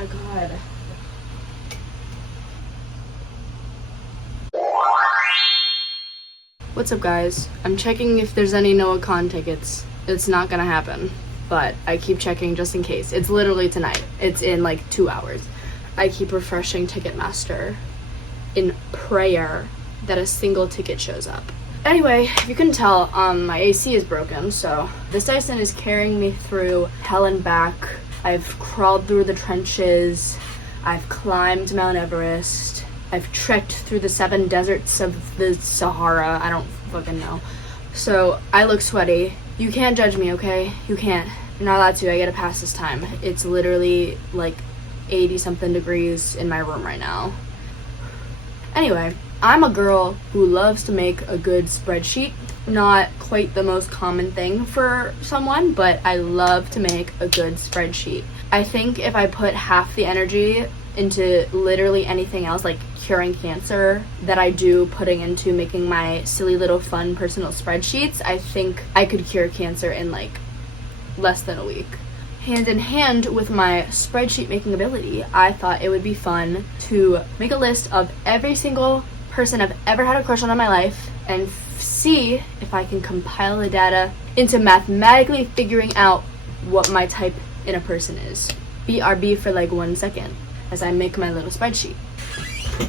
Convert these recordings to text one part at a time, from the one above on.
my god. What's up, guys? I'm checking if there's any NoahCon tickets. It's not gonna happen, but I keep checking just in case. It's literally tonight. It's in like 2 hours. I keep refreshing Ticketmaster in prayer that a single ticket shows up. Anyway, if you couldn't tell, my AC is broken, so this Dyson is carrying me through hell and back. I've crawled through the trenches. I've climbed Mount Everest. I've trekked through the 7 deserts of the Sahara. I don't fucking know. So I look sweaty. You can't judge me, okay? You can't. You're not allowed to. I gotta pass this time. It's literally like 80 something degrees in my room right now. Anyway, I'm a girl who loves to make a good spreadsheet. Not quite the most common thing for someone, but I love to make a good spreadsheet. I think if I put half the energy into literally anything else, like curing cancer, that I do putting into making my silly little fun personal spreadsheets, I think I could cure cancer in like less than a week. Hand in hand with my spreadsheet making ability, I thought it would be fun to make a list of every single person I've ever had a crush on in my life and see if I can compile the data into mathematically figuring out what my type in a person is. BRB for like 1 second as I make my little spreadsheet.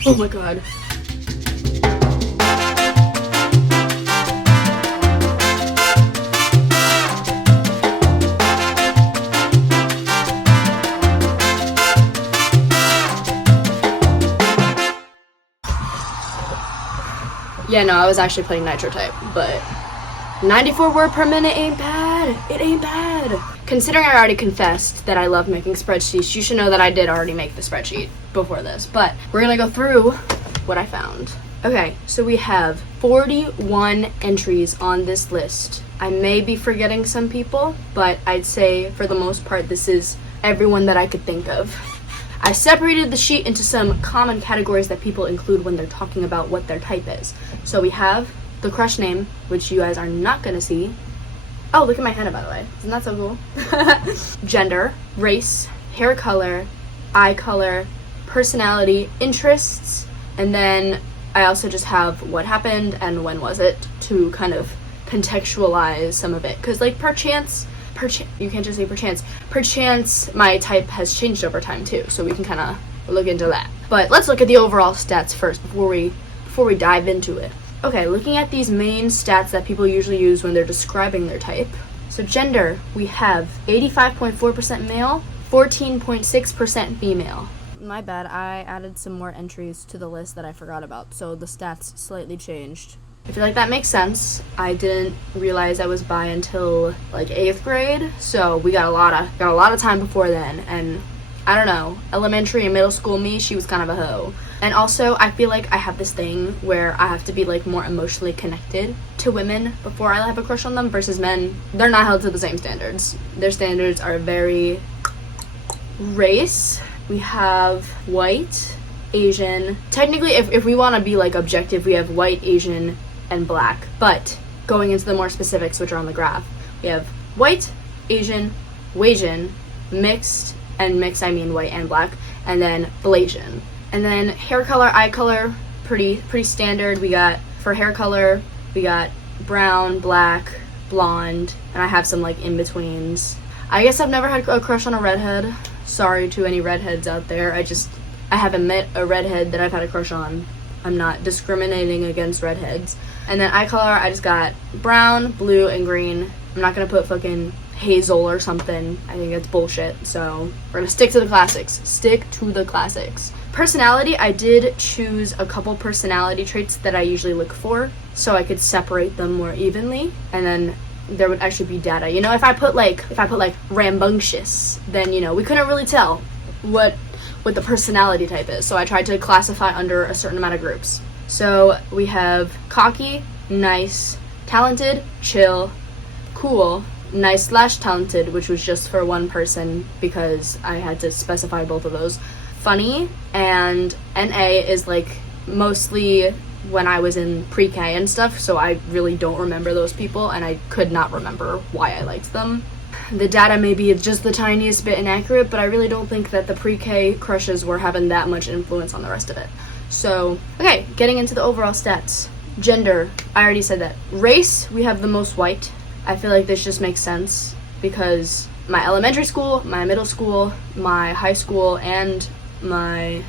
Oh my god. Yeah, no, I was actually playing Nitro type, but 94 word per minute ain't bad. It ain't bad. Considering I already confessed that I love making spreadsheets, you should know that I did already make the spreadsheet before this, but we're gonna go through what I found. Okay, so we have 41 entries on this list. I may be forgetting some people, but I'd say for the most part, this is everyone that I could think of. I separated the sheet into some common categories that people include when they're talking about what their type is. So we have the crush name, which you guys are not gonna see. Oh, look at my henna, by the way. Isn't that so cool? Gender, race, hair color, eye color, personality, interests, and then I also just have what happened and when was it to kind of contextualize some of it. Because like perchance, you can't just say perchance my type has changed over time too, so we can kind of look into that. But let's look at the overall stats first before we dive into it. Okay, looking at these main stats that people usually use when they're describing their type. So gender, we have 85.4% male, 14.6% female. My bad, I added some more entries to the list that I forgot about, so the stats slightly changed. I feel like that makes sense. I didn't realize I was bi until like 8th grade, so we got a lot of time before then, and I don't know, elementary and middle school me, she was kind of a hoe. And also, I feel like I have this thing where I have to be like more emotionally connected to women before I have a crush on them versus men. They're not held to the same standards. Their standards are very race. We have white, Asian. Technically, if we want to be like objective, we have white, Asian, and black. But going into the more specifics, which are on the graph, we have white, Asian, Wasian, mixed, and mixed I mean white and black, and then Blasian. And then hair color, eye color, pretty standard. We got, for hair color, we got brown, black, blonde, and I have some like in-betweens. I guess I've never had a crush on a redhead. Sorry to any redheads out there. I haven't met a redhead that I've had a crush on. I'm not discriminating against redheads. And then eye color, I just got brown, blue, and green. I'm not gonna put fucking hazel or something. I think that's bullshit. So we're gonna stick to the classics. Stick to the classics. Personality, I did choose a couple personality traits that I usually look for so I could separate them more evenly, and then there would actually be data. You know, if I put like rambunctious, then, you know, we couldn't really tell what the personality type is. So I tried to classify under a certain amount of groups. So we have cocky, nice, talented, chill, cool, nice/talented, which was just for one person because I had to specify both of those. Funny, and NA is like mostly when I was in pre-K and stuff, so I really don't remember those people, and I could not remember why I liked them. the data may be just the tiniest bit inaccurate, but I really don't think that the pre-K crushes were having that much influence on the rest of it. So, okay, getting into the overall stats. Gender, I already said that. Race, we have the most white. I feel like this just makes sense because my elementary school, my middle school, my high school, and my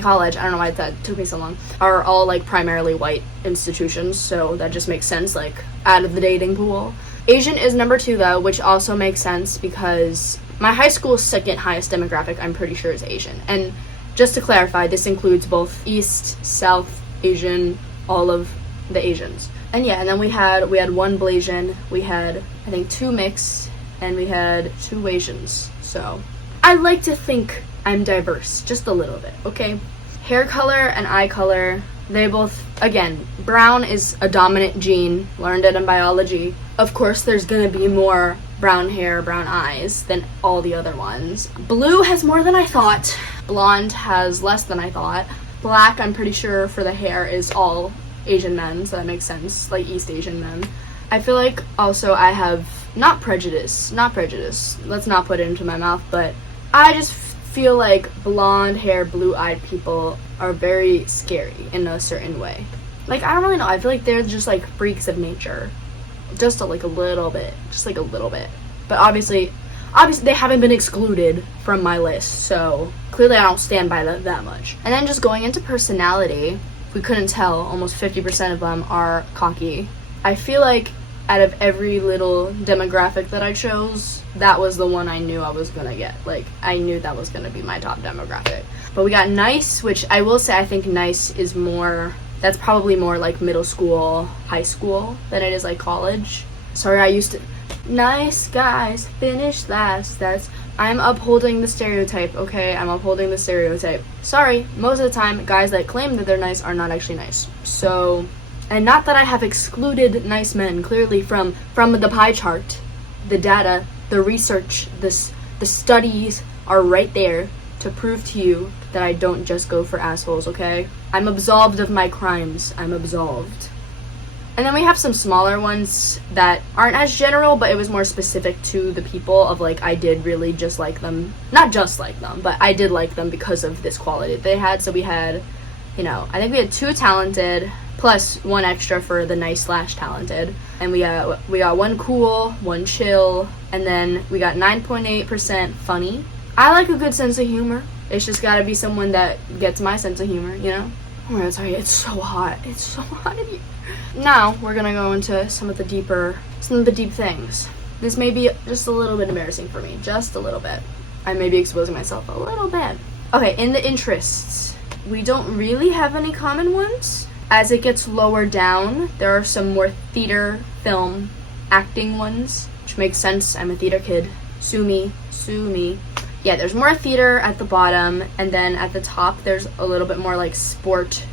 college, I don't know why that took me so long, are all like primarily white institutions, so that just makes sense, like out of the dating pool. Asian is number 2 though, which also makes sense because my high school's second highest demographic, I'm pretty sure, is Asian. And just to clarify, this includes both East, South Asian, all of the Asians. And yeah, and then we had 1 Blasian, we had I think 2 mixed, and we had 2 Asians. So I like to think I'm diverse, just a little bit, okay? Hair color and eye color, they both, again, brown is a dominant gene, learned it in biology. Of course, there's gonna be more brown hair, brown eyes than all the other ones. Blue has more than I thought. Blonde has less than I thought. Black, I'm pretty sure for the hair, is all Asian men, so that makes sense, like East Asian men. I feel like also I have, not prejudice, let's not put it into my mouth, but I just feel like blonde hair, blue-eyed people are very scary in a certain way. Like, I don't really know, I feel like they're just like freaks of nature. Just a little bit. But obviously they haven't been excluded from my list, so clearly I don't stand by that much. And then just going into personality, we couldn't tell, almost 50% of them are cocky. I feel like out of every little demographic that I chose, that was the one I knew I was gonna get. Like, I knew that was gonna be my top demographic. But we got nice, which I will say I think nice is more, that's probably more like middle school, high school than it is like college. Sorry, I used to, nice guys finish last. I'm upholding the stereotype, okay? I'm upholding the stereotype. Sorry, most of the time, guys that claim that they're nice are not actually nice. So, and not that I have excluded nice men, clearly from the pie chart, the data, the research, the studies are right there to prove to you that I don't just go for assholes, okay? I'm absolved of my crimes. I'm absolved. And then we have some smaller ones that aren't as general, but it was more specific to the people of, like, I did really just like them. Not just like them, but I did like them because of this quality that they had. So we had, you know, I think we had 2 talented, plus 1 extra for the nice/talented. And we got 1 cool, 1 chill, and then we got 9.8% funny. I like a good sense of humor. It's just gotta be someone that gets my sense of humor, you know? Oh my god, sorry, it's so hot. It's so hot in here. Now, we're gonna go into some of the deep things. This may be just a little bit embarrassing for me, just a little bit. I may be exposing myself a little bit. Okay, in the interests, we don't really have any common ones. As it gets lower down, there are some more theater, film, acting ones, which makes sense. I'm a theater kid. Sue me. Yeah, there's more theater at the bottom, and then at the top there's a little bit more like sport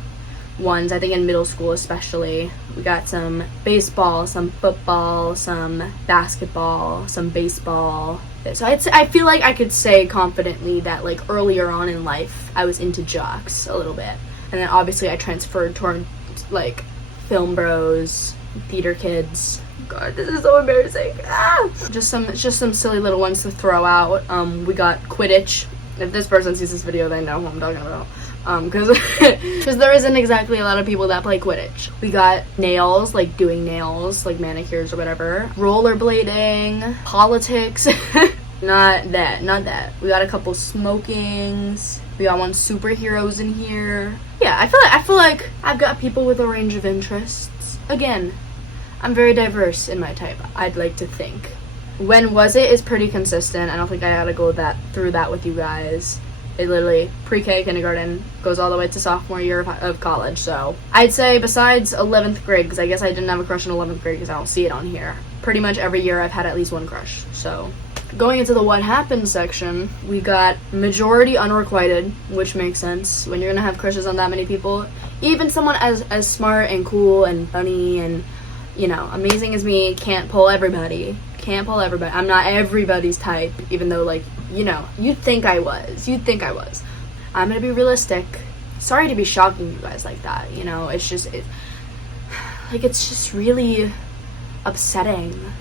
ones. I think in middle school especially. We got some baseball, some football, some basketball, some baseball. So I feel like I could say confidently that like earlier on in life I was into jocks a little bit. And then obviously I transferred toward like film bros, theater kids. God, this is so embarrassing. Just some silly little ones to throw out. We got Quidditch. If this person sees this video, they know who I'm talking about. Because there isn't exactly a lot of people that play Quidditch. We got nails, like doing nails, like manicures or whatever. Rollerblading, politics. Not that. We got a couple smokings. We got 1 superheroes in here. Yeah, I feel like I've got people with a range of interests. Again, I'm very diverse in my type, I'd like to think. When was it is pretty consistent. I don't think I gotta go through that with you guys. It literally, pre-K, kindergarten, goes all the way to sophomore year of college. So I'd say besides 11th grade, because I guess I didn't have a crush in 11th grade because I don't see it on here. Pretty much every year I've had at least 1 crush. So going into the what happened section, we got majority unrequited, which makes sense. When you're gonna have crushes on that many people, even someone as smart and cool and funny and, you know, amazing as me can't pull everybody. I'm not everybody's type, even though, like, you know, you'd think I was. I'm gonna be realistic. Sorry to be shocking you guys like that, you know, it's just really upsetting.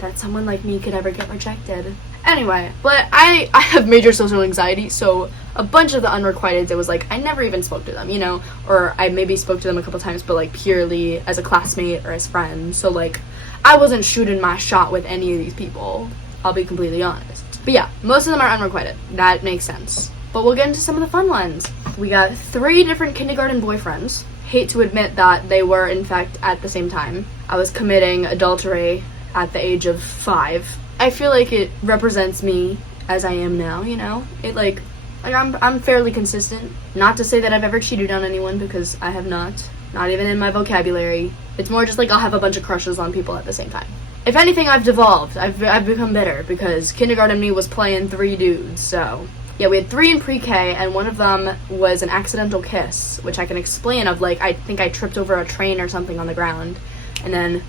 that someone like me could ever get rejected. Anyway, but I have major social anxiety, so a bunch of the unrequiteds, it was like I never even spoke to them, you know, or I maybe spoke to them a couple times, but like purely as a classmate or as friends. So like I wasn't shooting my shot with any of these people, I'll be completely honest. But yeah, most of them are unrequited. That makes sense. But we'll get into some of the fun ones. We got 3 different kindergarten boyfriends. Hate to admit that they were in fact at the same time. I was committing adultery at the age of 5. I feel like it represents me as I am now, you know? It like I'm fairly consistent. Not to say that I've ever cheated on anyone, because I have not. Not even in my vocabulary. It's more just like I'll have a bunch of crushes on people at the same time. If anything, I've devolved. I've become better, because kindergarten me was playing 3 dudes, so... Yeah, we had 3 in pre-K, and one of them was an accidental kiss, which I can explain of, like, I think I tripped over a train or something on the ground, and then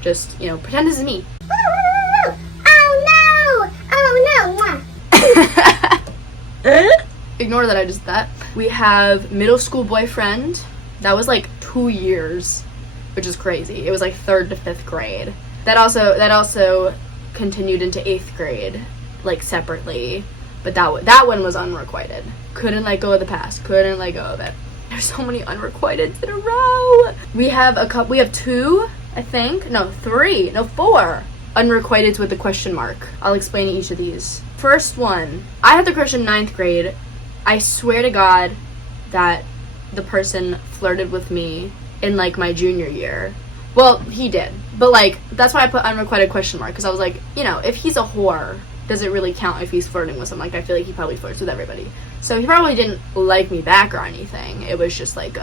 just, you know, pretend this is me. Ignore that I just did that. We have middle school boyfriend. That was like 2 years, which is crazy. It was like 3rd to 5th grade. That also continued into 8th grade, like separately. But that one was unrequited. Couldn't let go of the past. Couldn't let go of it. There's so many unrequiteds in a row. We have 2, I think. No, 3. No, 4 unrequiteds with the question mark. I'll explain each of these. First one, I had the crush in 9th grade. I swear to God that the person flirted with me in like my junior year. Well, he did, but like that's why I put unrequited question mark, because I was like, you know, if he's a whore, does it really count if he's flirting with someone? Like, I feel like he probably flirts with everybody, so he probably didn't like me back or anything. It was just like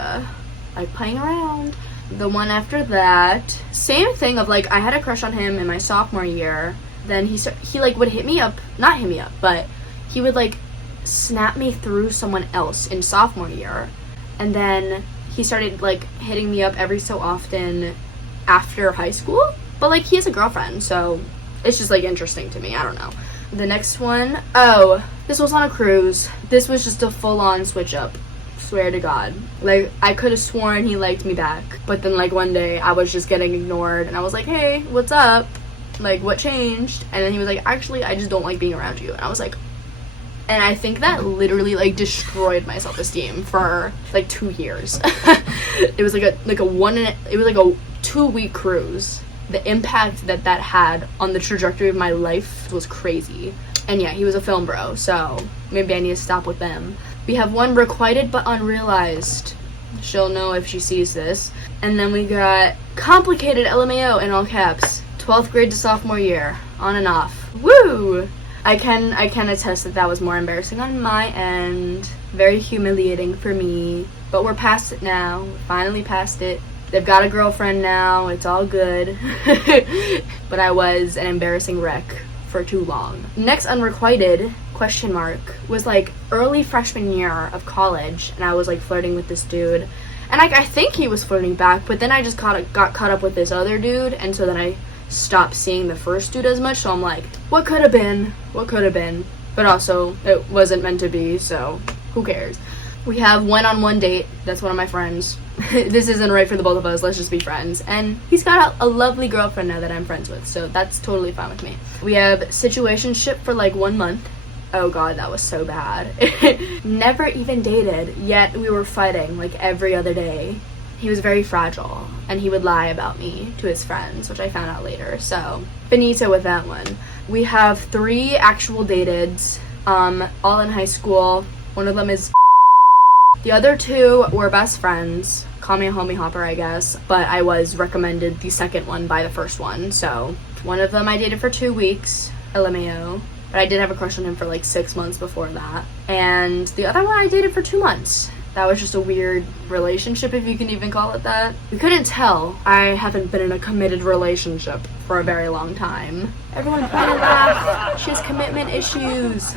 playing around. The one after that, same thing of like I had a crush on him in my sophomore year. Then he like would not hit me up, but he would like snap me through someone else in sophomore year, and then he started like hitting me up every so often after high school. But like he has a girlfriend, so it's just like interesting to me. I don't know. The next one, this was on a cruise. This was just a full-on switch up. Swear to God. Like I could have sworn he liked me back, but then like one day I was just getting ignored, and I was like, hey, what's up? Like, what changed? And then he was like, actually, I just don't like being around you. And I was like, and I think that literally like destroyed my self-esteem for like 2 years. It was like a 2-week cruise. The impact that had on the trajectory of my life was crazy. And yeah, he was a film bro, so maybe I need to stop with them. We have 1 requited but unrealized. She'll know if she sees this. And then we got complicated LMAO in all caps. 12th grade to sophomore year, on and off. Woo! I can attest that was more embarrassing on my end. Very humiliating for me. But we're past it now. We're finally past it. They've got a girlfriend now. It's all good. But I was an embarrassing wreck for too long. Next unrequited question mark was like early freshman year of college, and I was like flirting with this dude. And like I think he was flirting back, but then I just got caught up with this other dude, and so then I stopped seeing the first dude as much. So I'm like, what could have been? But also it wasn't meant to be, so who cares? We have one-on-one date. That's one of my friends. This isn't right for the both of us. Let's just be friends. And he's got a lovely girlfriend now that I'm friends with, so that's totally fine with me. We have situationship for like 1 month. Oh God, that was so bad. Never even dated, yet we were fighting like every other day. He was very fragile, and he would lie about me to his friends, which I found out later, so finito with that one. We have 3 actual dateds, all in high school. One of them is the other 2 were best friends. Call me a homie hopper, I guess, but I was recommended the second one by the first one. So one of them I dated for 2 weeks, LMAO, but I did have a crush on him for like 6 months before that. And the other one I dated for 2 months. That was just a weird relationship, if you can even call it that. You couldn't tell I haven't been in a committed relationship for a very long time. Everyone better laugh. She has commitment issues.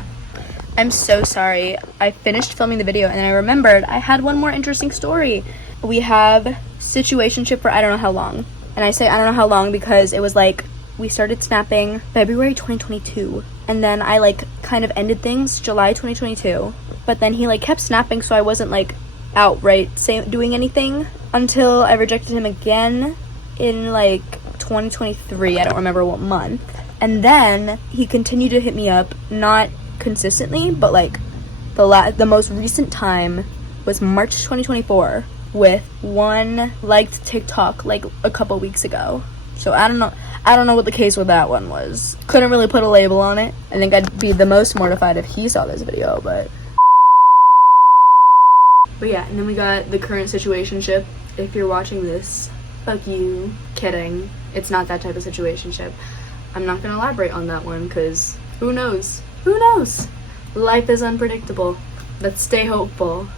I'm so sorry. I finished filming the video and then I remembered I had one more interesting story. We have situationship for I don't know how long. And I say I don't know how long because it was like we started snapping February 2022. And then I like kind of ended things July 2022. But then he like kept snapping, so I wasn't like outright doing anything until I rejected him again in like 2023. I don't remember what month. And then he continued to hit me up, not consistently, but like the most recent time was March 2024 with one liked TikTok like a couple weeks ago. So I don't know what the case with that one was. Couldn't really put a label on it. I think I'd be the most mortified if he saw this video, but yeah, and then we got the current situationship. If you're watching this, fuck you. Kidding. It's not that type of situationship. I'm not gonna elaborate on that one because who knows? Who knows? Life is unpredictable. Let's stay hopeful.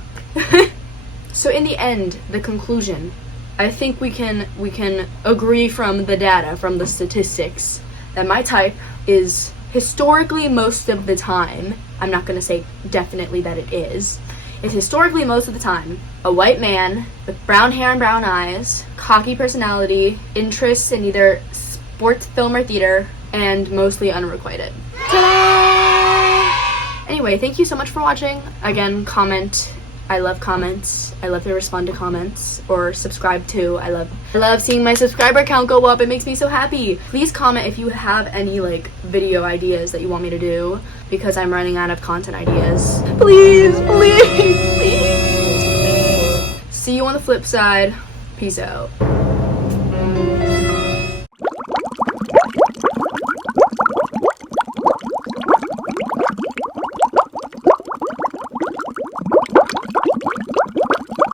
So in the end, the conclusion, I think we can agree from the data, from the statistics, that my type is historically most of the time, I'm not gonna say definitely that it is historically most of the time a white man with brown hair and brown eyes, cocky personality, interests in either sports, film, or theater, and mostly unrequited. Ta-da! Anyway, thank you so much for watching. Again, comment. I love comments. I love to respond to comments or subscribe to. I love seeing my subscriber count go up. It makes me so happy. Please comment if you have any like video ideas that you want me to do because I'm running out of content ideas. Please, please, please. See you on the flip side. Peace out.